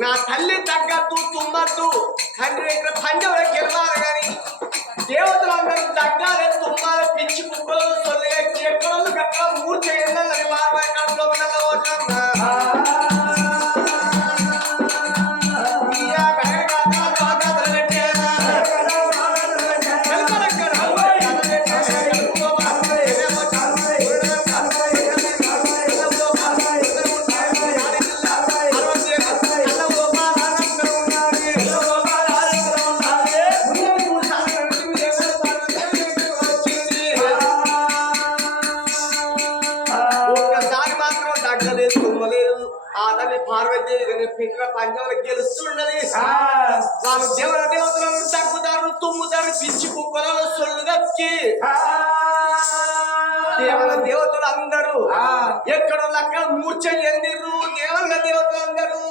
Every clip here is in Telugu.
నా తల్లి తగ్గద్దు తుమ్మద్దు తండ్రి ఇక్కడ పంజవర గెలవాలి కానీ దేవతలందరూ తగ్గాలి తుమ్మాలి పిచ్చి కుక్కలు సొల్లిగా ఎక్కడో అక్కడ మూర్తి వెళ్ళాలని బాబాయ్ కడుపులో పంజాబ్ గెలుస్తున్నది వాళ్ళు దేవర దేవతలను తగ్గుతారు తుమ్ముతారు పిచ్చి కుక్కలలో సొల్లుదక్కి దేవల దేవతలు అందరూ ఎక్కడ అక్కడ మూర్ఛ చెందిరు దేవల దేవతలు అందరూ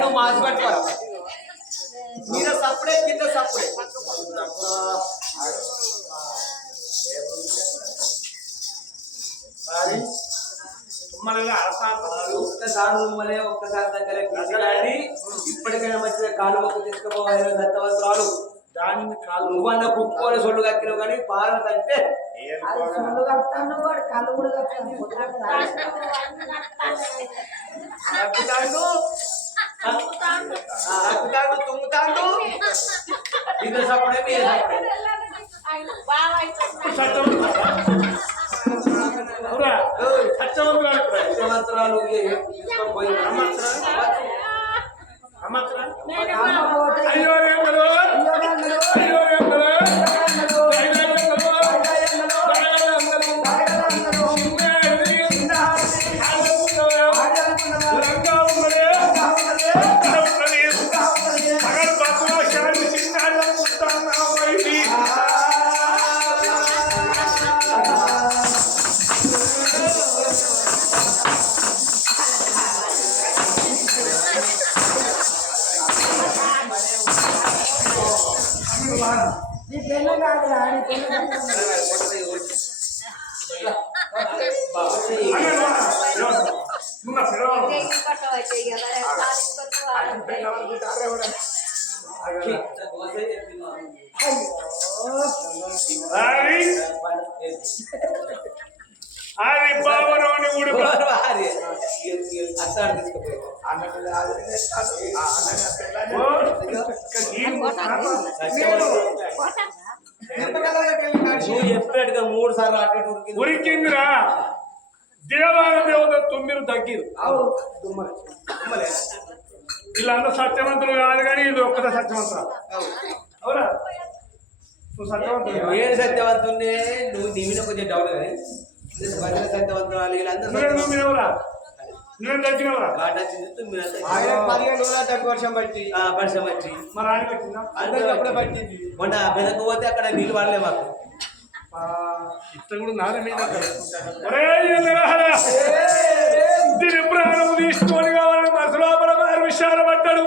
నువ్వు మాస్క్ పెట్టుకో మీద సప్పుడే కింద సప్పుడే ఒక్కసారి దగ్గర కూర్చోండి ఇప్పటికైనా మంచిగా కాలు మొక్క తీసుకుపోవాలి దత్తవస్త్రాలు దానిని కాలు నువ్వన్న కుక్కోని సొల్లు కక్కినావు కానీ పార్వతి అంటే తుమ్ముతాడు ఇది సప్పుడే మీద సంవత్సరాలు అది బావనోని ఉడుకు అత్తాడు తీసుకుపోయి నువ్వు చెప్పినట్టుగా 3 సార్లు అటు ఇటు ఉరికింది. ఉరికిందిరా దేవాల దేవత తొమ్మిది తగ్గిరు వీళ్ళంతా సత్యవంతులు కాదు కానీ ఇది ఒక్కటే సత్యవంతులు అవునా నువ్వు సత్యవంతులు నేను సత్యవంతున్నే నువ్వు నీ మీద కొంచెం డౌట్ కానీ భజన సత్యవంతురాలు వీళ్ళందరూ నువ్వెవరా నువ్వేం తగ్గినవరా ఘాట వచ్చింది ఆయన 15 రోజుల తక్కువ వర్షం పట్టి పరిశ్రమ వచ్చి మరి ఆడి పెట్టిందా అందరూ అప్పుడే పట్టింది. మొన్న బెదకు పోతే అక్కడ నీళ్ళు పడలే మాకు ఇట్లా కూడా నాదే మీద దీని ప్రాణం తీసుకొని కావాలని మనసులోపల విషయాలు పడ్డాడు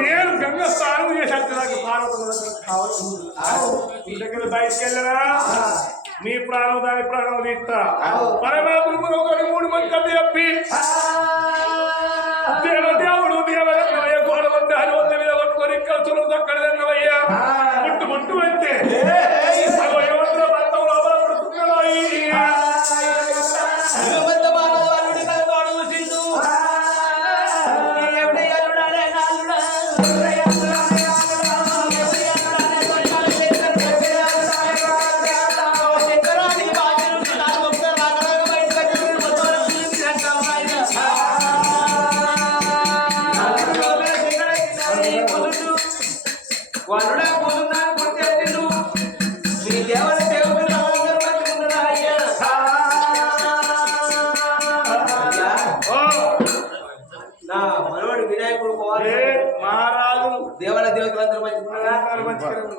నేను గంగ స్నానం చేసేది నాకు దగ్గర బయటికి వెళ్ళరా నీ ప్రాణం దాని ప్రాణం తీస్తా పరమాత్మ 3 మంది చెప్పి దేవదేవుడు దేవదన్నవయ్య గోడమంది హరివంత మీద కొట్టుకొని కలుసులు అక్కడ దన్నవయ్యా ముట్టు ముట్టు అంటే ఎవరితో బంధం లోపల పడుతున్నాడు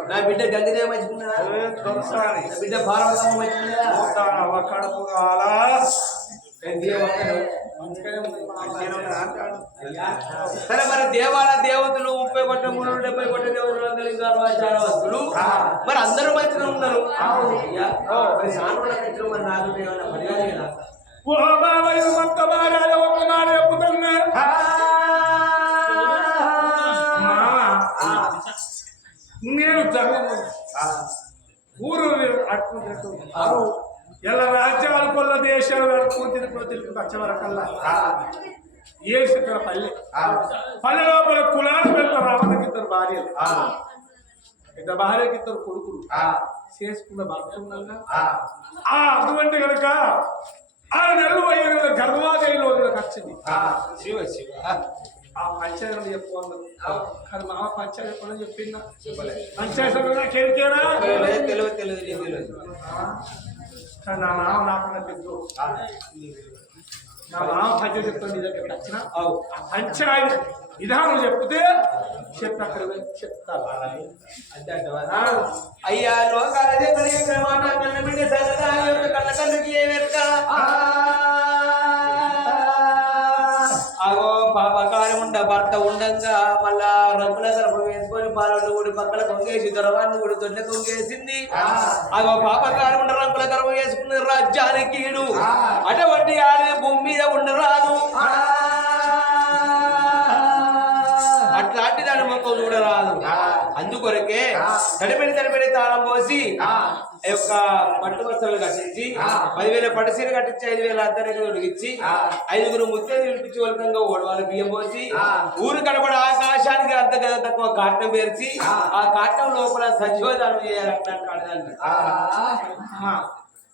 నా బిడ్డ గంగదేవ మంచుకున్నా బిడ్డ భారవతమ్మ మంచుకున్నా కడుపు కావాలా సరే మరి దేవాల దేవతలు 30 కోట్ల 70 కోట్ల దేవతలు అందరూ ఇంకా 60 వస్తులు మరి అందరూ మంచిగా ఉన్నారు మరి సానుల మంచిగా మరి నాకు ఏమైనా పడిగా ఓ బాబాయ్ మొత్తం మారాలి ఒక మాట చెప్పుతున్నా నేను ఊరు అటు ఎలా రాజ్యాలు కొల్ల దేశాలు తిరుగు వచ్చే వరకల్లా ఏసిన పల్లె పల్లె లోపల కులాలు వెళ్తారు రావణకి 2 భార్యలు 2 భార్యకి 2 కొడుకులు చేసుకున్న భర్త ఉన్నాగా అటువంటి కనుక 6 నెలలు అయ్యే గర్భవాదేవిలో వచ్చింది శివ శివ ఆ పంచాయతీ చెప్పుకున్నాను కానీ మా పంచాయతీ చెప్పని చెప్పిందా పంచాయతీ కేరికేనా తెలియదు నా మామ నాకన్నా పెద్ద నా మామ పంచాయతీ చెప్తాను నీ దగ్గరికి వచ్చిన ఆ పంచాయతీ విధానం చెప్తే చెప్తా అక్కడ చెప్తా అయ్యా లోకాల కళ్ళ కళ్ళకి అగో పాపకారం ఉండ భర్త ఉండంగా మళ్ళా రంగుల గర్భం వేసుకొని పాలలు కూడా పక్కల కొంగేసి దొరవాన్ని కూడా దొడ్డ కొంగేసింది అగో పాపకారం ఉండ రంగుల గర్భం వేసుకున్న రాజ్యానికి అటువంటి ఆడే భూమి మీద ఉండరాదు అట్లాంటి దాని మొత్తం చూడరాదు అందుకొరకే తడిపెడి తాళం పోసి యొక్క పట్టు వస్త్రాలు కట్టించి 10,000 పట్టు సీర కట్టించి 5,000 అద్దరికి ఉడిగించి 5 ముత్తేలు పిలిపించి వలకంగా ఓడవాళ్ళు బియ్యం పోసి ఊరు కనబడి ఆకాశానికి అర్ధ గద తక్కువ కాటం పేర్చి ఆ కాటం లోపల సజీవదానం చేయాలి అట్లాంటి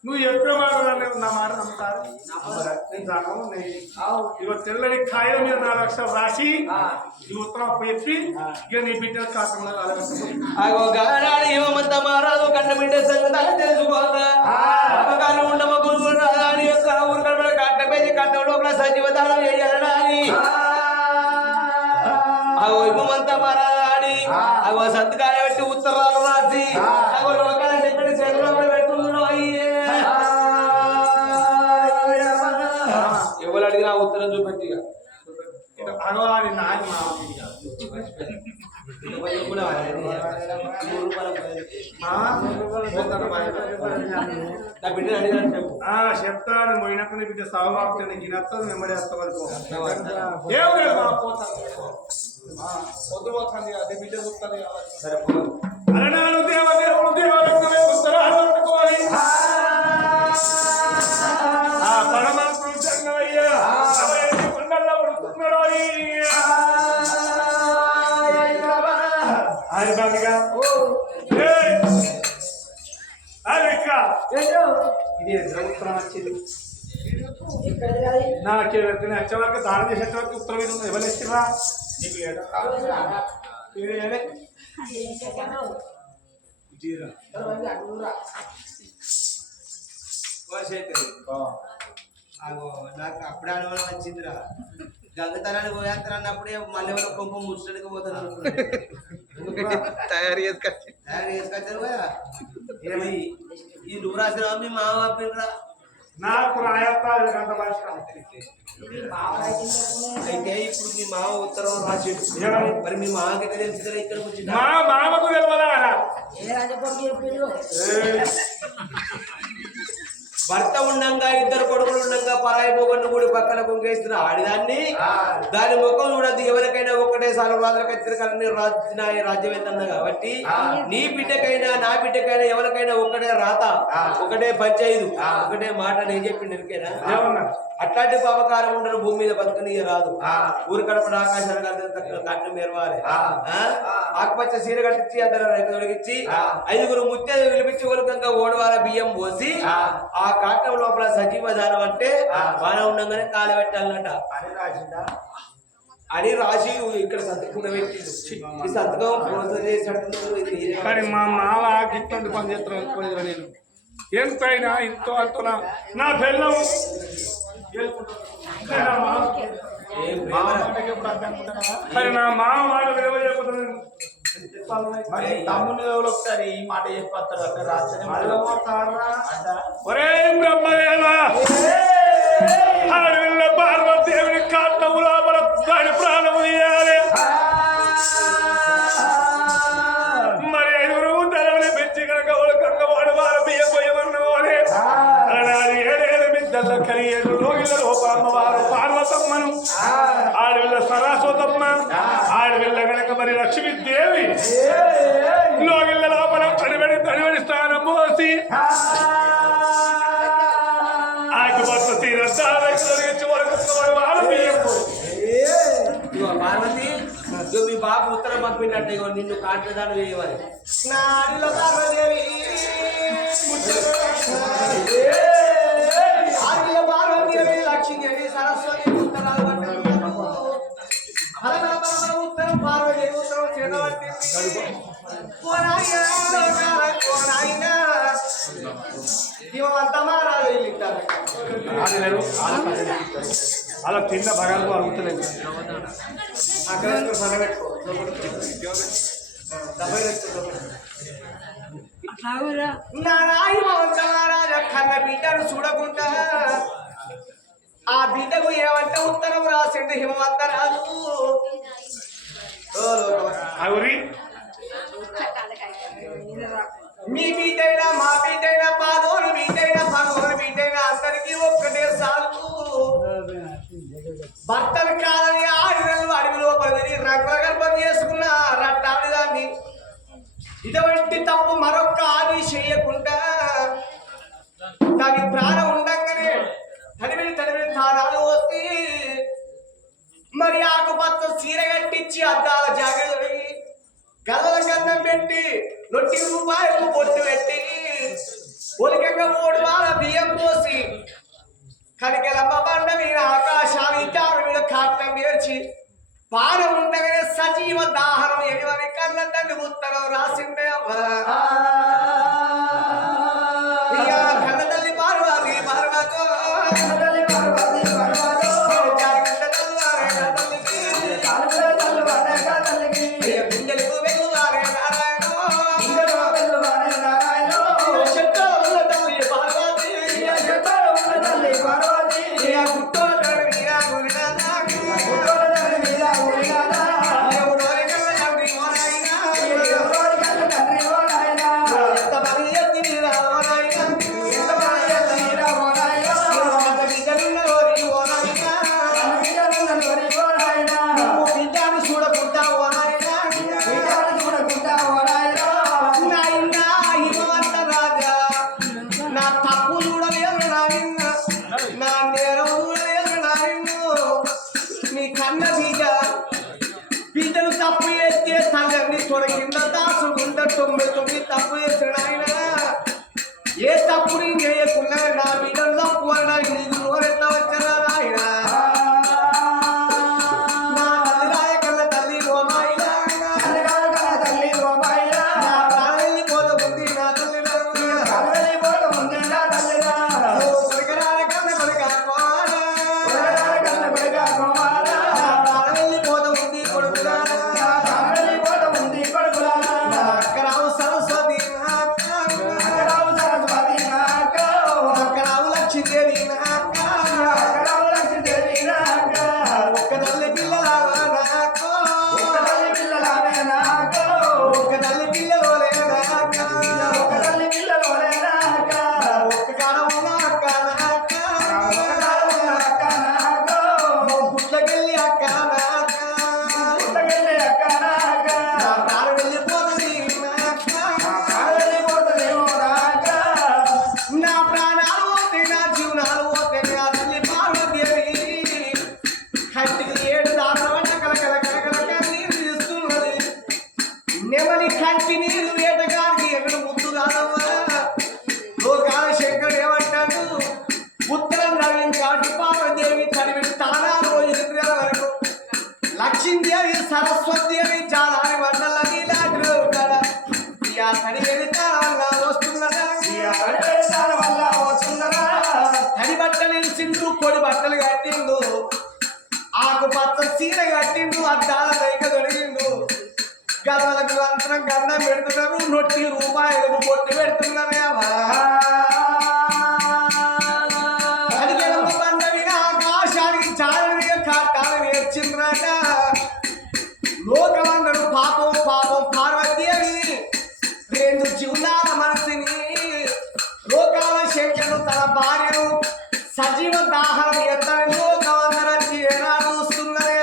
నువ్వు ఎప్పుడు మాట నా మాట నమ్ముతారు ఇగో తెల్లని కాయల మీద 4 లక్షలు రాసి ఈ ఉత్తరం చెప్పి ఇక నీ బిడ్డ కాకుండా మారాదు కన్న బిడ్డ సంగతి తెలుసుకోగా ఉండమ రాని యొక్క ఊరు కనబడి కట్ట పేసి కట్ట లోపల సజీవదానం చేయాలని అగో ఇవ్వమంతా మారాలి అగో సంతకాయ పెట్టి ఉత్తరాలు రాసి అగో లోకాల చెప్పిన చేతిలో పెట్టుకున్నావు అయ్యే ఎవరు అడిగినా ఉత్తరం చూపెట్టి భగవాని నాది చెప్తాను పోయినాక బిడ్డ సాగుబాబు నీకు నచ్చదు నెమ్మడేస్తామని పొద్దు పోతుంది అదే బిడ్డ చూస్తుంది అరణాలు దేవదేవుడు దేవరత్నమే ఉత్తరాలు పట్టుకోవాలి కాదుగా ఇది ఎదురు ఉత్తరం వచ్చింది నాకే వచ్చే వరకు దానం చేసే వరకు ఉత్తరం మీద ఉంది ఎవరు ఇచ్చిరా నీకు నాకు అప్పుడే అనుభవం వచ్చిందిరా గంగతనాన్ని పోయేస్తారు అన్నప్పుడే మళ్ళీ ఎవరో కొంప ముచ్చడానికి పోతాను తయారు చేసుకొచ్చారు కదా ఈ నువ్వు రాసిన మీ మామ పంపినరా నాకు రాయత్తాలు గంట భాష అయితే ఇప్పుడు మీ మామ ఉత్తరం రాసి మరి మీ మామకి తెలిసి ఇక్కడ వచ్చి మా మామకు తెలియదా భర్త ఉండంగా ఇద్దరు కొడుకులు ఉండంగా పరాయి పోగొట్టు కూడా పక్కన కొంగేస్తున్న ఆడిదాన్ని దాని ముఖం చూడద్దు ఎవరికైనా ఒక్కటే సార్లు రాజులకైనా రాజ్యం ఏంటన్నా కాబట్టి నీ బిడ్డకైనా నా బిడ్డకైనా ఎవరికైనా ఒక్కటే రాత ఒకటే పంచాయతీ ఒకటే మాట నేను చెప్పింది ఎరికైనా అట్లాంటి పాపకారం ఉండరు భూమి మీద బతుకని రాదు ఊరు కడపడ ఆకాశాలు కట్నం మెరవాలి ఆకుపచ్చ సీర కట్టించి అందరూ రైతు తొలగించి 5 ముత్యాలు పిలిపించి ఊరకంగా ఓడవాల బియ్యం పోసి ఆ కాటం లోపల సజీవ దానం అంటే బాగా ఉండగానే కాలు పెట్టాలన్నట అని రాసి ఇక్కడ సంతకం పెట్టిండు ఈ సంతకం కానీ మా మామ గిట్టండి పని చేస్తాను నేను ఎంతైనా ఇంతో అంటున్నా నా పిల్లం మరి నా మామ మాట విలువ చేయకపోతున్నాను తమ్ముని ఒకసారి ఈ మాట చెప్పేస్తారు ఒరే బ్రహ్మదేవ పార్వతీదేవిని కాటము లోపల దాని ప్రాణము తీయాలి మరి 5 తలవని పెంచి కనుక ఒలకంగ వాడు వారు బియ్యం పోయమన్నవారే అలాంటి 7 మిద్దల్ల కలిగేడు లోగిళ్ళ లోపమ్మవారు పార్వతమ్మను ఆడవిల్ల సరస్వతమ్మ ఆడవిల్ల గనక మరి లక్ష్మీదేవి లోగిళ్ళ లోపల తడిబడి స్థానం పోసి ఆకుపచ్చ తీరచ్చి వరకు వారు బియ్యం పార్వతి మీ బాబు ఉత్తరం పంపినట్టు నిన్ను కాంట్రదానం వేయవాలి లక్ష్మీదేవి సరస్వతి ఉత్తరాలు ఉత్తరం పార్వతి ఉత్తరం చేతబట్టి అలా తిన్న భగాలు అరుగుతలేదు కన్న బిడ్డను చూడకుండా ఆ బిడ్డకు ఏమంటే ఉత్తరం రాసిండు హిమవంతరాజు మీ బిడ్డైనా మా బిడ్డైనా పాదోడు బిడ్డైనా పగోడు బిడ్డైనా అందరికీ ఒక్కటే సార్లు భర్తను కాదని 6 నెలలు అడవిలో పడి రంగుల గర్భం చేసుకున్న రట్టాడి దాన్ని ఇటువంటి తప్పు మరొక్క ఆది చేయకుండా దాని ప్రాణం ఉండగానే తడివిడి తారాలు వస్తే మరి ఆకుపచ్చ చీర కట్టించి అద్దాల జాగ్రత్త గదల గంధం పెట్టి ₹100 బొట్టు పెట్టి ఒలికంగా 3 బియ్యం పోసి కనికెలమ్మ బండ మీద ఆకాశాలు ఇచ్చారు మీద కాటం పేర్చి పానం ఉండగానే సజీవ దాహనం ఎటువంటి కళ్ళ తండ్రి ఉత్తరం రాసిండే కన్న తల్లి పార్వతి పార్వతో గుండెలకు వెళ్ళువారే బిడ్డలు తప్పు చేస్తే తండ్రిని తొడ కింద దాసు 99 తప్పు చేసిన ఆయన ఏ తప్పు నేను చేయకుండా నా బిడ్డలు తప్పు అన్నా నీకు నోరెట్లా వచ్చారా ఆయన నా తల్లి రాయ కన్న తల్లి ఓమాయిలా నా ప్రాణి పోత ఉంది నా తల్లి కొడుకరాల కన్న కొడుక ప్రాణి పోత ఉంది కొడుకురా అక్కరావు సరస్వతి అక్కరావు లక్ష్మీదేవి ఒక్క తల్లి పిల్లలాగా నాకు ఒక్క తల్లి పిల్లలోనే ఒక్క కాడ ఉన్న అక్క గుట్లకెళ్ళి అక్క నా ప్రాణం వెళ్ళిపోతుంది నా ప్రాణాలు పోతే నా జీవనాలు పోతే నా తల్లి పార్వతీదేవి కంటికి 7 దారుల వంట కలకల కలకల నీరు తీస్తున్నది నెమలి కంటి నీరు వేటగానికి ఎక్కడ ముద్దు కాదమ్మా లోకాల శంకరుడు ఏమంటాడు ఉత్తరం నవీన్ కాటి పార్వతీదేవి తడివి తానాలు రోజు వరకు లక్ష్మీదేవి సరస్వతిదేవి జాలాని మండలని లాంటి ఉంటాడా ఇయా తడి వెళితారా వస్తున్నదా తడి బట్టలు సిండు పొడి బట్టలు కట్టిండు ఆకు పచ్చ చీర కట్టిండు అద్దాల దైక దొరికిండు గదలకు అంతరం గంధం పెడుతున్నారు నొట్టి రూపాయలకు పొట్టి పెడుతున్నారు అడిగెలమ్మ బండవిన ఆకాశానికి చాలని కాటాలు నేర్చిండ్రాట లోకమందరూ పాపం పాపం పార్వతీదేవి 2 జీవనాల మనసుని లోకాల శంకరుడు తన భార్యను సజీవ దాహం ఎత్తని లోకమందరం ఎలా చూస్తున్నారే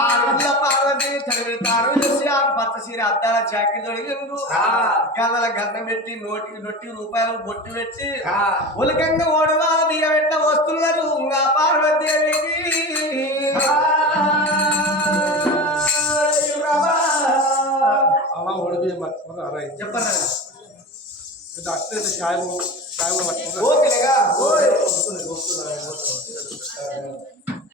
ఆ ఇళ్ళ పార్వతి తన తాను చేసి ఆ పచ్చ సీర అద్దాల జాకెట్ తొడిగిండు గల్లల గంధం పెట్టి నొట్టి రూపాయలు బొట్టు పెట్టి ఉలకంగా ఓడువా బియ్యం ఎట్లా వస్తున్నారు ఇంకా పార్వతీదేవికి అలా ఓడిపోయి పట్టుకున్నారు చెప్పండి డాక్టర్ సాయం పట్టుకున్నారు ఓకేగా